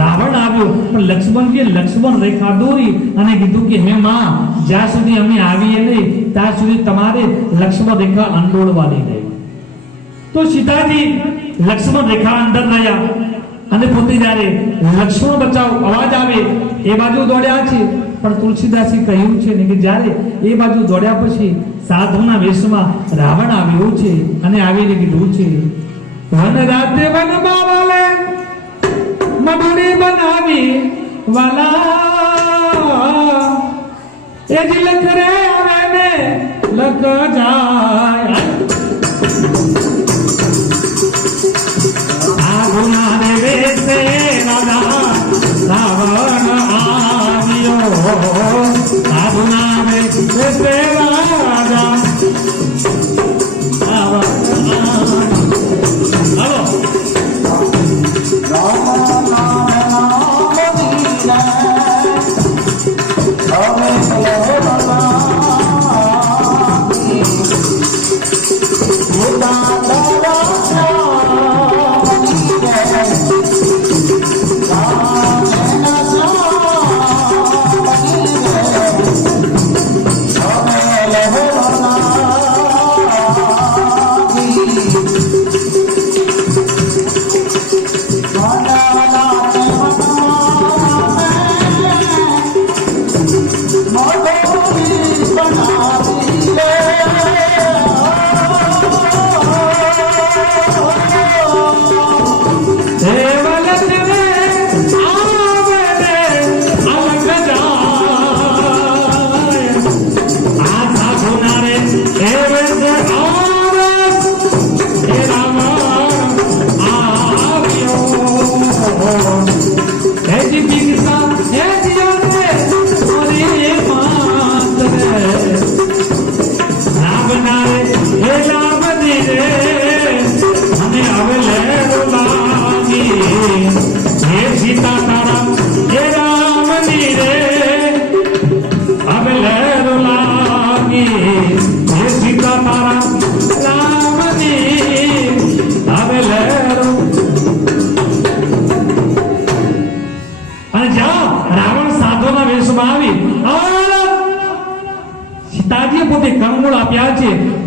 રાવણ આવ્યો, પણ લક્ષ્મણજીએ લક્ષ્મણ રેખા દોરી અને કીધું કે હે માં, જ્યાં સુધી અમે આવીએ નહીં ત્યાં સુધી તમારે લક્ષ્મણ રેખા અંડોળવાની નહીં. તો સીતાજી લક્ષ્મણ રેખા અંદર રહ્યા અને પોતે જ્યારે લક્ષ્મણ બચાવ અવાજ આવે એ બાજુ દોડ્યા છે, પણ તુલસીદાસે કહ્યું છે ને કે જ્યારે એ બાજુ દોડ્યા પછી સાધુના વેશમાં રાવણ આવ્યો છે અને આવીને કીધું છે વન રાતે વનમાં વાલે મડુડી બનાવી વાલા એ જ લખ રે આવે ને લખ જાય. આ ગુના રે વેસે રાધા રાવણ આવ્યો, આ ગુના રે વેસે રાધા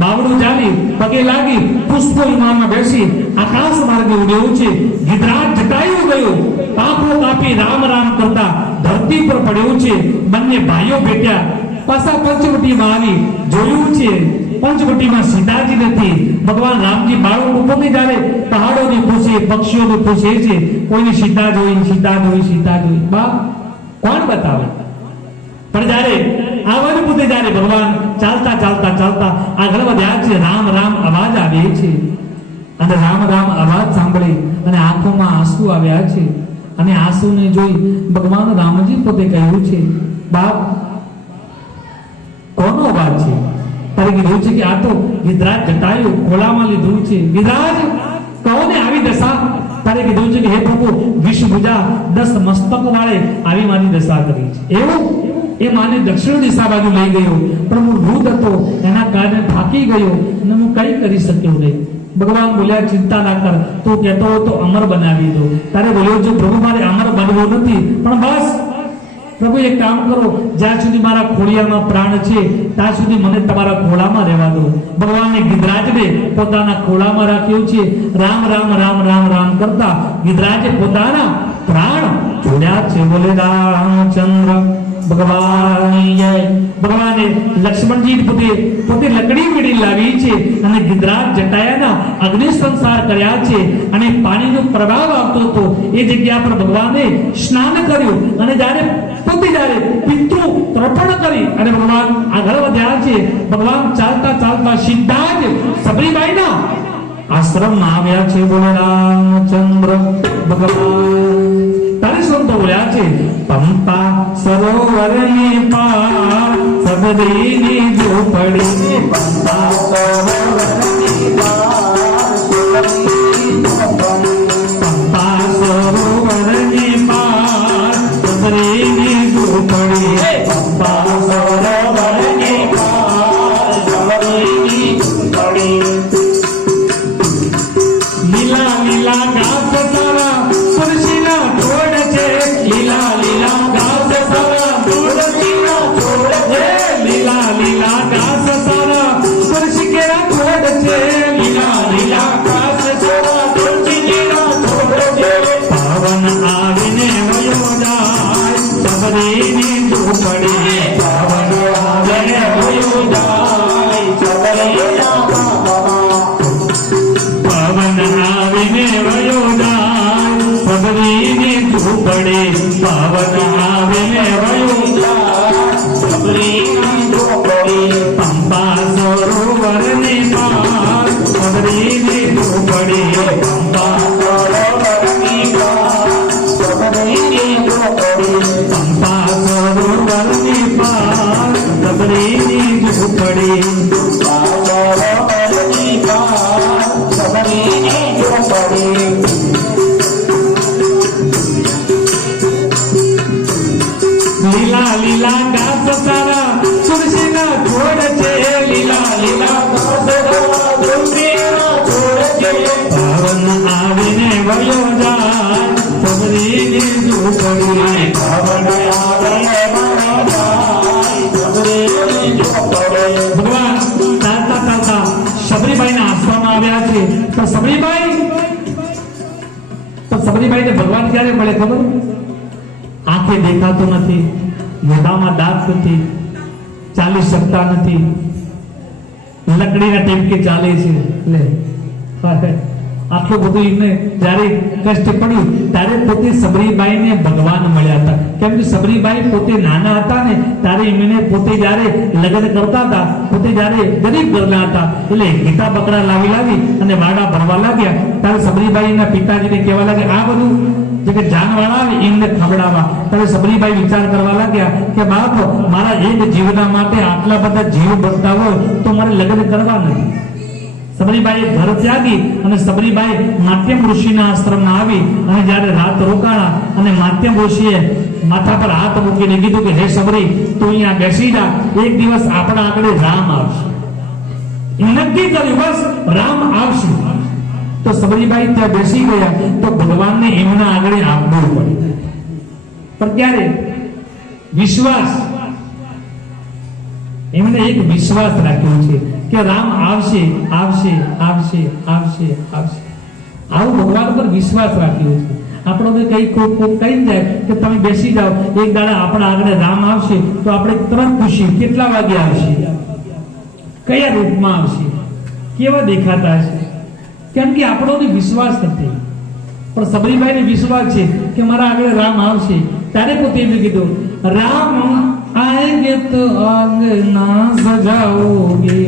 બાવડું ચાલી પગે લાગી પુષ્પો વિમાનમાં બેસી આકાશ માર્ગે ઉડ્યો છે. ગિધરાજ જટાયુ ગયો, પાંખો કાપી રામ રામ કરતા ધરતી પર પડ્યો છે. બંને ભાઈઓ ભેટ્યા, પાછા પંચવટીમાં આવી જોયું છે પંચવટીમાં સીતાજી નથી. ભગવાન રામજી બાળક ઉપરથી જ્યારે પહાડોને પૂછે, પક્ષીઓને પૂછે છે, કોઈને સીતા જોઈ સીતા જોઈ સીતા જોઈ. બા કોણ બતાવે? પણ જ્યારે આવન પોતે જ્યારે ભગવાન ચાલતા ચાલતા ચાલતા આગળ વધ્યા છે, રામ રામ અવાજ આવે છે અને રામ રામ અવાજ સાંભળી અને આંખોમાં આંસુ આવ્યા છે અને આંસુને જોઈ ભગવાન રામજી પોતે કહ્યું છે બાપ કોનો અવાજ છે? તારે કીધું છે કે આ તો ગિધરાજ જટાયુ ખોલામાં લીધું છે. ગિધરાજ કોને આવી દશા? તારે કીધું છે કે હે પ્રભુ વિષભુજા 10 મસ્તક વાળે આવી મારી દશા કરી છે. એવું એ માને દક્ષિણ દિશા બાજુ લઈ ગયો, પણ હું વૃદ્ધ હતો એના કારણે થાકી ગયો અને હું કઈ કરી શક્યો નહીં. ભગવાન બોલ્યા ચિંતા ના કર, તું કહેતો હોય તો અમર બનાવી દો. તારે બોલ્યો જો પ્રભુ મારે અમર બનવું નથી, પણ બસ પ્રભુ એક કામ કરો, જ્યાં સુધી મારા ખોડિયામાં પ્રાણ છે ત્યાં સુધી મને તમારા ખોળામાં રહેવા દો. ભગવાને ગિધરાજને પોતાના ખોળામાં રાખ્યો છે. રામ રામ રામ રામ રામ કરતા ગિધરાજે પોતાના પ્રાણ છોડ્યા છે. બોલે રામચંદ્ર ભગવાન જય. ભગવાને લક્ષ્મણજી પોતે લકડી વીડી લાવી છે અને ગિધરાજ જટાયાના અગ્નિ સંસાર કર્યા છે અને પાણીનો પ્રભાવ આવતો હતો એ જગ્યા પર ભગવાને સ્નાન કર્યું અને જ્યારે પિતૃ તર્પણ કરી અને ભગવાન આગળ વધ્યા છે. ભગવાન ચાલતા ચાલતા સીધા જ સબરીબાઈના આશ્રમમાં આવ્યા છે. બોલે રામચંદ્ર ભગવાન. તારે સંતો બોલ્યા છે પંપા સરોવરની પાર સબરીની ઝૂંપડી. પંપા સરોવરની પાર પંપા સરોવરની પાર સબરીની ઝૂંપડી. પંપા સરોવરની પાર સબરીની ઝૂંપડી. લીલા લીલા ઘાસ સારા તુલસીના છોડ છે. લીલા લીલા ઘાસ સારા તુલસીના છોડ છે. લીલા લીલા ઘાસ સારા તુલસી કેરા છોડ છે. લીલા લીલા ઘાસ સારા તુલસીના છોડ છે. પાવન આવીને વયો જાય સબરીની ઝૂંપડી. પાવન આવીને વયો જાય સબરીના પવન આવીને વયો જાય સબરીની ઝૂંપડી. પવન આવીને વયો જાય સબરીની ઝૂંપડી. પંપા સરોવરની પાર સબરીની ઝૂંપડી. પંપા સરોવરની પાર સબરીની ઝૂંપડી. પંપા સરોવરની પાર સબરીની ઝૂંપડી. પંપા સરોવરની પાર સબરીની ઝૂંપડી. લીલા લીલા ઘાસ સારા તુલસીના છોડ છે. લીલા લીલા ઘાસ સારા તુલસીના છોડ છે. પવન આવીને વયો જાય સબરીની ઝૂંપડી. પવન આવીને વયો જાય સબરીની ઝૂંપડી. ભગવાન ચાલતા ચાલતા સબરીબાઈના આશ્રમમાં આવ્યા છે. તો સબરીબાઈને ભગવાન ક્યારે મળે ખબર? આંખે દેખાતો નથી, મોઢામાં દાંત નથી, ચાલી શકતા નથી, લકડીના ટેમકે ચાલે છે. લે આટલું બધું એમને જ્યારે કષ્ટ પડ્યું ત્યારે પોતે સબરીબાઈને ભગવાન મળ્યા હતા. કેમ કે સબરીબાઈ પોતે નાના હતા ને ત્યારે એમને પોતે જ્યારે લગ્ન કરતા હતા, પોતે જ્યારે ગરીબ ઘરના હતા એટલે ગીતા બકરા લાવી અને વાડા ભરવા લાગ્યા ત્યારે સબરીબાઈના પિતાજીને કહેવા લાગ્યા આ બધું જે કે જાનવાળા આવે એમને ખવડાવવા. ત્યારે સબરીબાઈ વિચાર કરવા લાગ્યા કે બાપ મારા એક જીવના માટે આટલા બધા જીવ બનતા હોય તો મારે લગ્ન કરવા નથી. સબરીબાઈએ ઘર ત્યાગી અને સબરીબાઈ માત્યમ ઋષિના આશ્રમમાં આવી અને જ્યારે રાત રોકાણા અને માત્યમ ઋષિએ માથા પર હાથ મૂકીને કીધું કે હે સબરી તું અહીંયા બેસી જા, એક દિવસ આપણા આગળ રામ આવશે. નક્કી કર્યું બસ રામ આવશે. તો સબરીબાઈ ત્યાં બેસી ગયા તો ભગવાનને એમના આગળ આપવું પડ્યું. પણ ક્યારે વિશ્વાસ, એમને એક વિશ્વાસ રાખ્યો છે કે રામ આવશે આવશે આવશે આવશે આવશે. આવું ભગવાન પર વિશ્વાસ રાખ્યો છે. આપણો કઈ કહી જાય કે તમે બેસી જાઓ, એક દાડા આપણા આગળ રામ આવશે તો આપણે તરત ખુશી. કેટલા વાગે આવશે, કયા રૂપમાં આવશે, કેવા દેખાતા હશે? કેમ કે આપણો વિશ્વાસ નથી. પણ સબરીબાઈને વિશ્વાસ છે કે મારા આગળ રામ આવશે. ત્યારે પોતે એમ કીધું રામ આएंगे तो आंगना सजाओगे,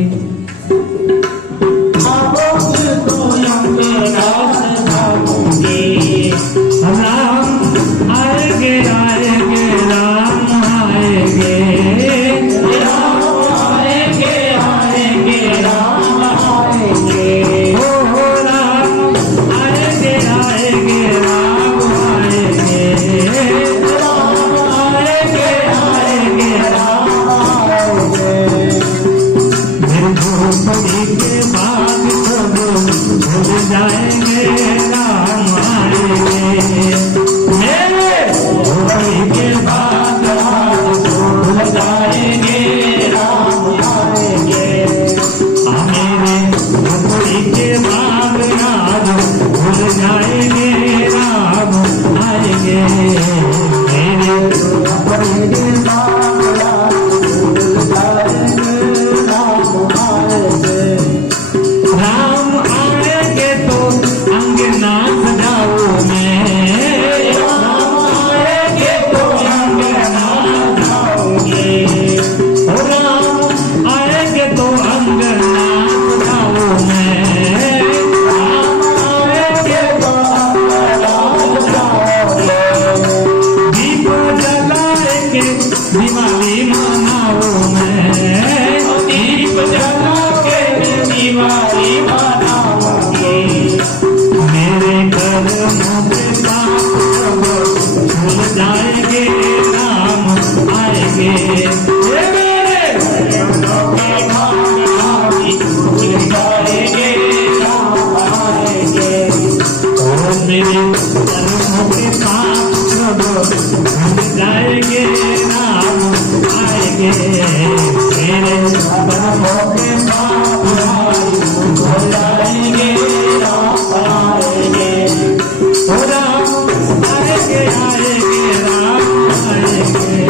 आओगे तो आंगना सजाओगे. राम आएंगे आएंगे राम आएंगे, राम आएंगे आएंगे राम आएंगे. ओ राम आएंगे आएंगे राम आएंगे, राम आएंगे आएंगे दिवाली मनाऊं मैं, दीप जला के दिवाली मनाऊंगी। मेरे कर्मों के पाप सब भूल जाएंगे, राम आएंगे। ये मेरे कर्मों के पाप भूल जाएंगे, राम आएंगे। ओ मेरे कर्मों के पाप सब भूल जाएंगे, राम आएंगे। मेरे कर्मों के पाप भूल जाएंगे, राम आएंगे। ओ राम आएंगे, आएंगे, राम आएंगे।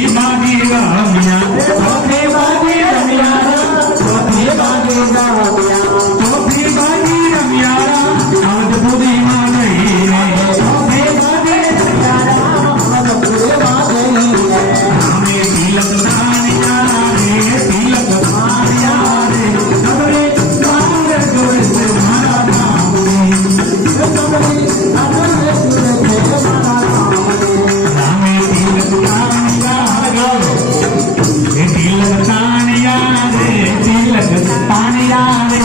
ચોથી બાજી રમ્યા ચોથી બાજી રમ્યા ચોથી બાજી રમ્યા ચોથી બાજી રમ્યા આવત પૂરી માં લઈને ચોથી બાજી રમ્યા આવત પૂરી માં લઈને અમે તિલક દાનિયા રે તિલક દાનિયા રે સબરે માંગે જોડે છે મારા નામની સબરે આનંદ જોડે છે મારા નામની રામે તિલક દાનિયા રે તિલક દાનિયા રે તિલક દાનિયા રે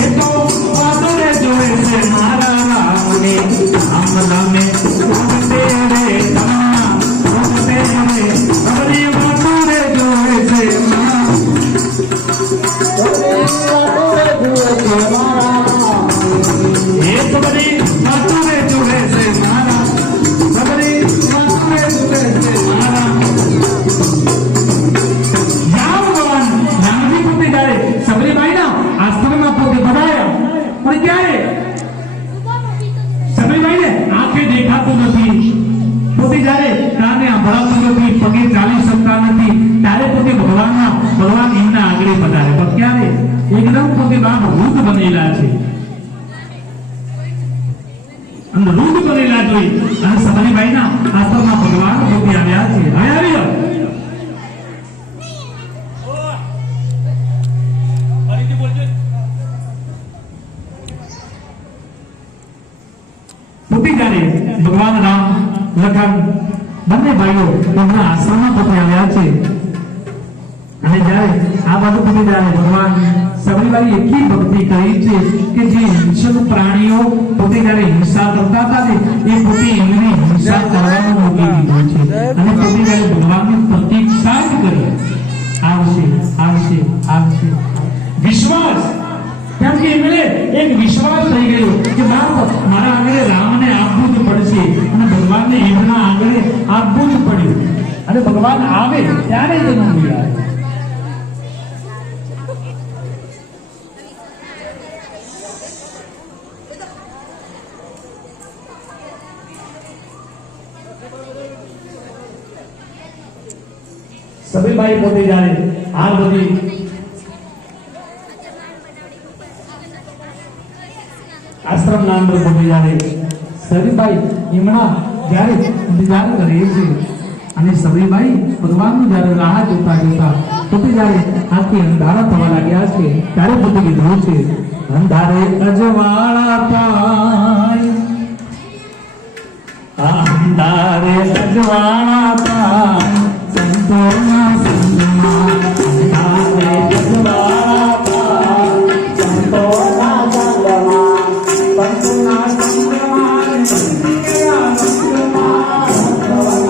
એ તો વાદળે જોડે છે મારા રામને રામ રામે રામતે રે તમા રામતે રે સબરી વાદળે જોડે છે મારા સબરી વાદળે જોડે છે મારા એ સબરી વાદળે જોડે છે મારા સબરી વાદળે જોડે છે મારા જાવ ભગવાન રામજી પોતે જ્યારે સબરીબાઈના આશ્રમમાં પોતે પધાર્યા પણ ક્યારે સબરીબાઈને આંખે દેખાતું નથી પોતે જ્યારે કાને સંભળાતું નથી પગે ચાલી શકતા નથી ત્યારે પોતે ભગવાન એમના આગળ પધારે પણ ક્યારે એકદમ પોતે બાપ વૃદ્ધ બનેલા છે અને વૃદ્ધ બનેલા જોઈ અને સબરીબાઈના આશ્રમમાં ભગવાન પોતે આવ્યા છે હવે આવી જાઓ પોતે જ્યારે ભગવાન રામ લખન બંને ભાઈઓ તેમના આશ્રમમાં પોતે આવ્યા છે અને જ્યારે આ બાજુ પોતે જ્યારે ભગવાન સબરીબાઈ એટલી ભક્તિ કરી છે કે જે હિંસક પ્રાણીઓ પોતે જ્યારે હિંસા કરતા હતા ને એ પોતે એમની હિંસા કરવાનું મૂકી દીધું છે અને પોતે જ્યારે ભગવાનની પ્રતીક્ષા જ કરી આવશે આવશે આવશે વિશ્વાસ કેમ કે એમણે એક વિશ્વાસ થઈ ગયો કે બાપ મારા આગળ રામને આપવું જ પડશે અને ભગવાનને એમના આગળ આપવું જ પડ્યું અને ભગવાન આવે ત્યારે જ એનો મૂલ્ય આવે સબરીબાઈ પોતે જ્યારે આ બધી આશ્રમના અંદર પોતે જ્યારે સબરીબાઈ એમના જ્યારે ઇંતજાર કરે છે અને સબરીબાઈ ભગવાનનું જ્યારે રાહ જોતા જોતા પોતે જ્યારે આખી અંધારા થવા લાગ્યા છે ત્યારે પોતે કીધું છે અંધારે અજવાળા પાય અંધારે અજવાળા પાય સંતોના સંગમાં અંધારે અજવાળા પાય સંતોના સંગમાં સંતોના સંગમાં સંતોના સંગમાં સંતોના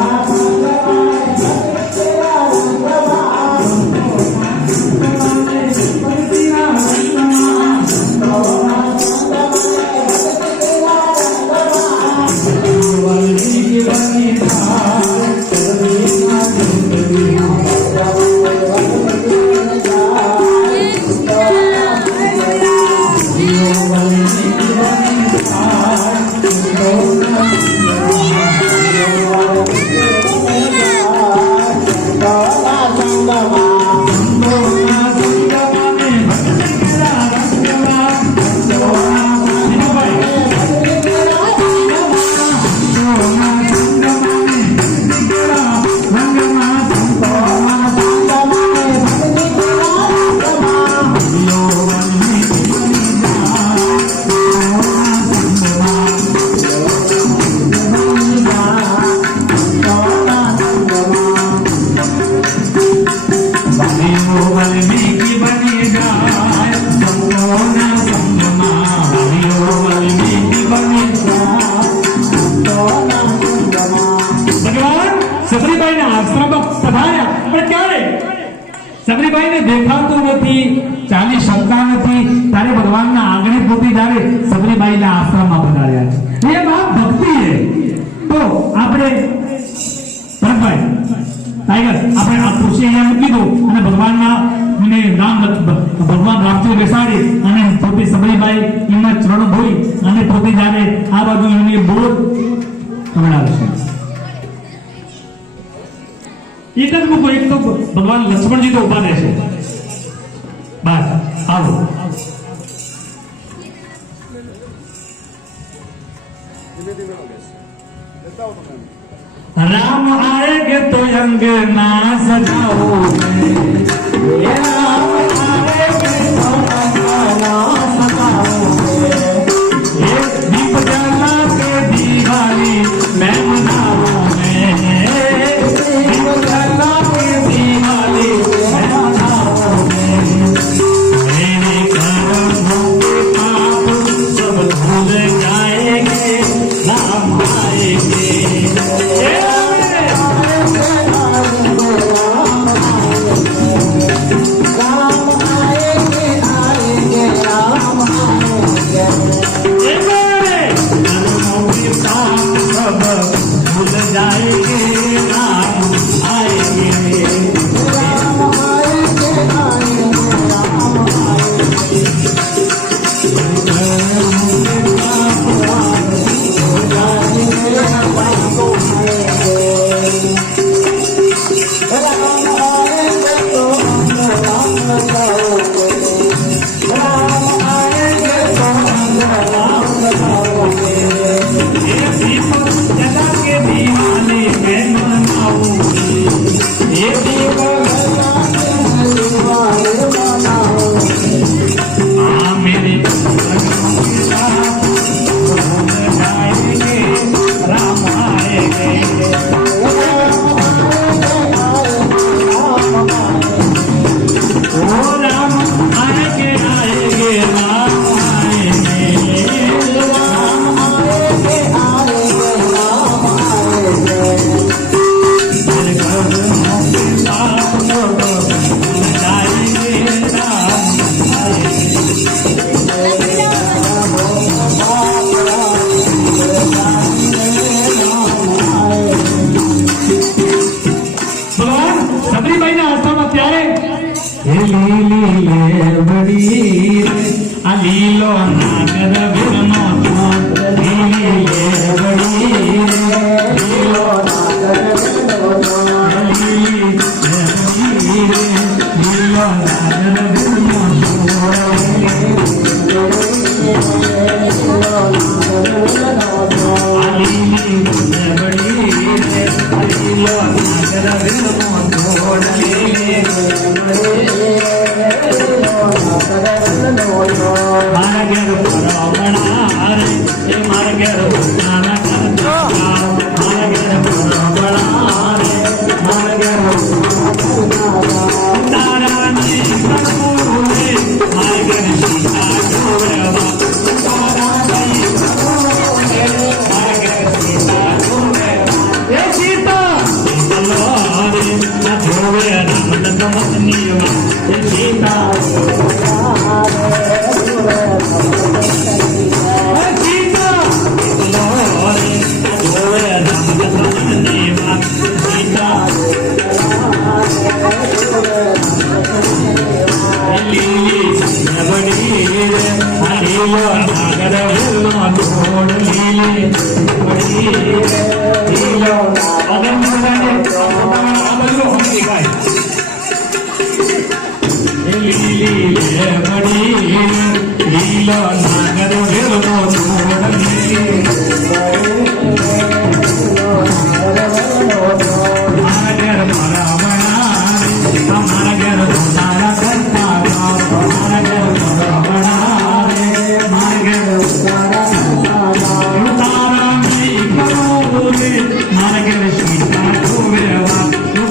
સબરીબાઈને દેખાતું નથી, ચાલી શકતા નથી, ત્યારે ભગવાનના આંગણે પોતે જ્યારે સબરીબાઈના આશ્રમમાં પધાર્યા છે. એ વાત ભક્તિ છે. તો આપણે ભરતભાઈ ટાઈગર આપણે આ ખુરશી અહીંયા મૂકી દો અને ભગવાનના ભગવાન રામજી બેસાડી અને પોતે સબરીબાઈ એમના ચરણ ધોઈ અને પોતે જ્યારે આ બાજુ એમની બોલ ખવડાવશે. એક જ મૂકો, એક તો ભગવાન લક્ષ્મણજી તો ઉભા રહેશે. બસ આવો. राम आएंगे तो अंगना सजाओगे, राम आएंगे तो अंगना सजाओगे, एक दीप जला के दिवाली मैं मनाऊंगी, दीप जला के दिवाली मैं मनाऊंगी, मेरे कर्मों के पाप सब धुल जाएंगे, राम आएंगे.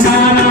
Mara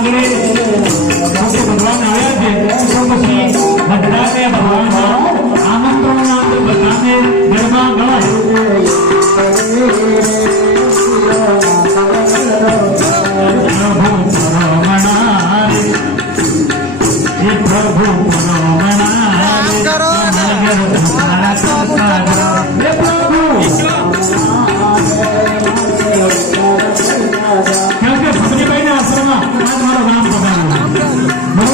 આગળ ભગવાન આવ્યા છે તો પછી બધાને ભગવાનના આમંત્રણના અંદર બધાને ગરબા ગવાય. પ્રભુ કેમ કે ભગનીભાઈના આશ્રમમાં આ મારો નામ પધાર્યું.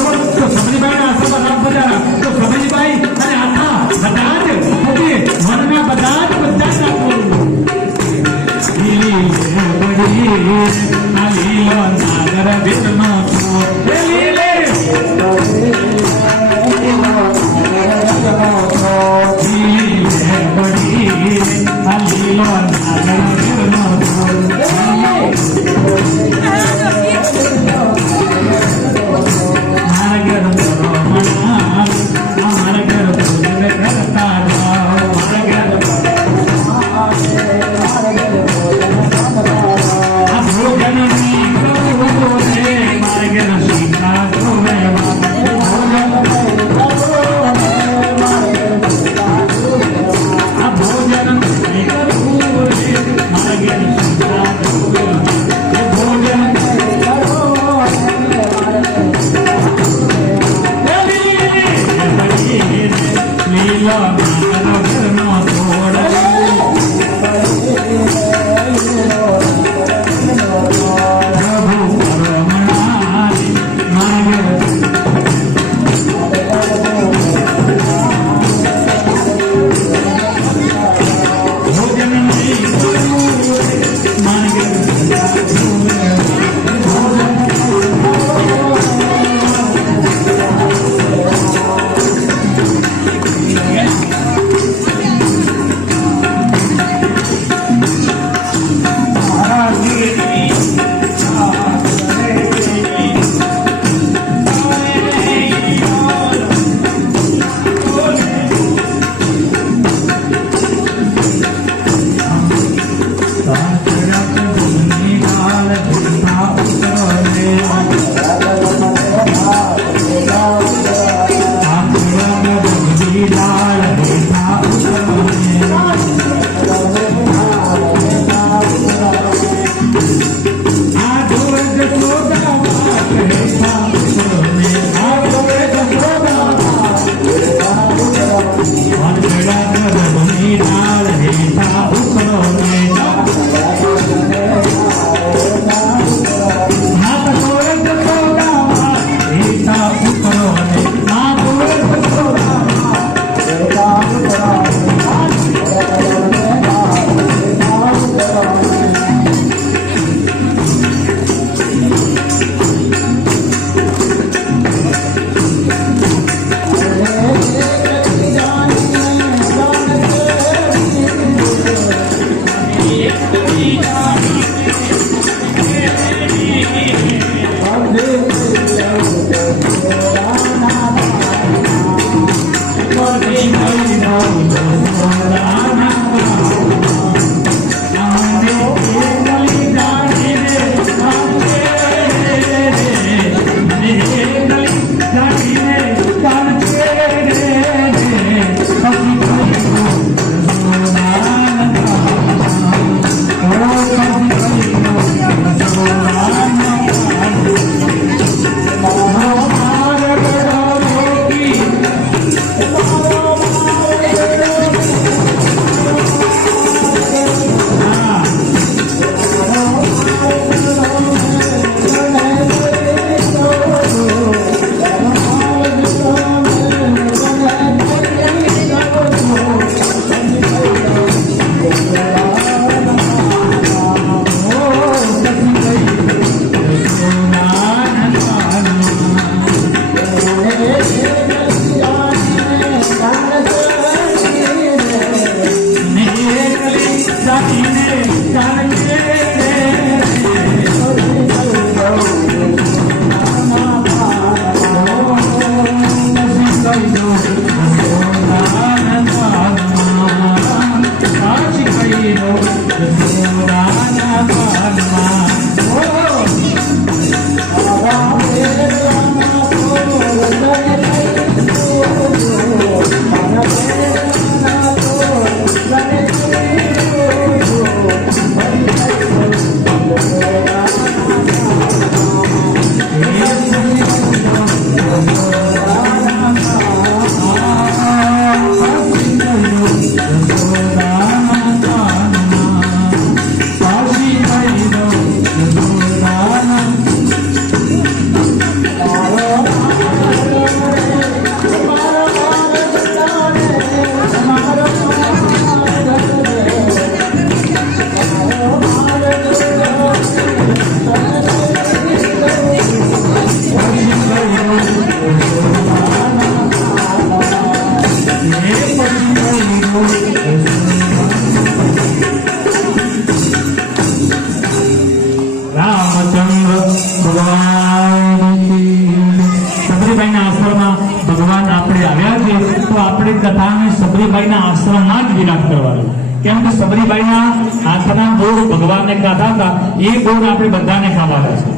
સબરીબાઈના આશ્રમમાં ભગવાન આપણે આવ્યા છે તો આપણે કથાને સબરીબાઈના આશ્રમમાં જ વિરામ કરવાનું, કેમ કે સબરીબાઈના હાથના ગોળ ભગવાનને ખાધા હતા, એ ગોળ આપણે બધાને ખાવાના છે,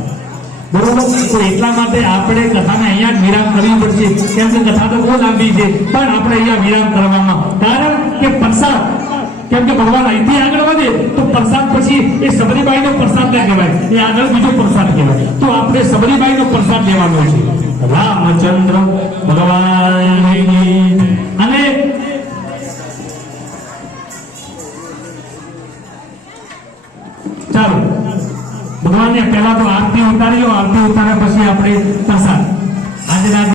બરોબર? તો એટલા માટે આપણે કથાને અહીંયા જ વિરામ કરવી પડશે, કેમ કે કથા તો બહુ લાંબી છે, પણ આપણે અહીંયા વિરામ કરવામાં, કારણ કે પ્રસાદ, કેમ કે ભગવાન અહીંથી આગળ વધે તો પ્રસાદ પછી એ સબરીબાઈનો પ્રસાદ ના કહેવાય, એ આગળ બીજો પ્રસાદ કહેવાય, તો આપણે સબરીબાઈનો પ્રસાદ લેવાનો છે. રામચંદ્ર ભગવાનની અને ચાલો ભગવાનને પહેલા તો આરતી ઉતારી લો, આરતી ઉતાર્યા પછી આપણે પ્રસાદ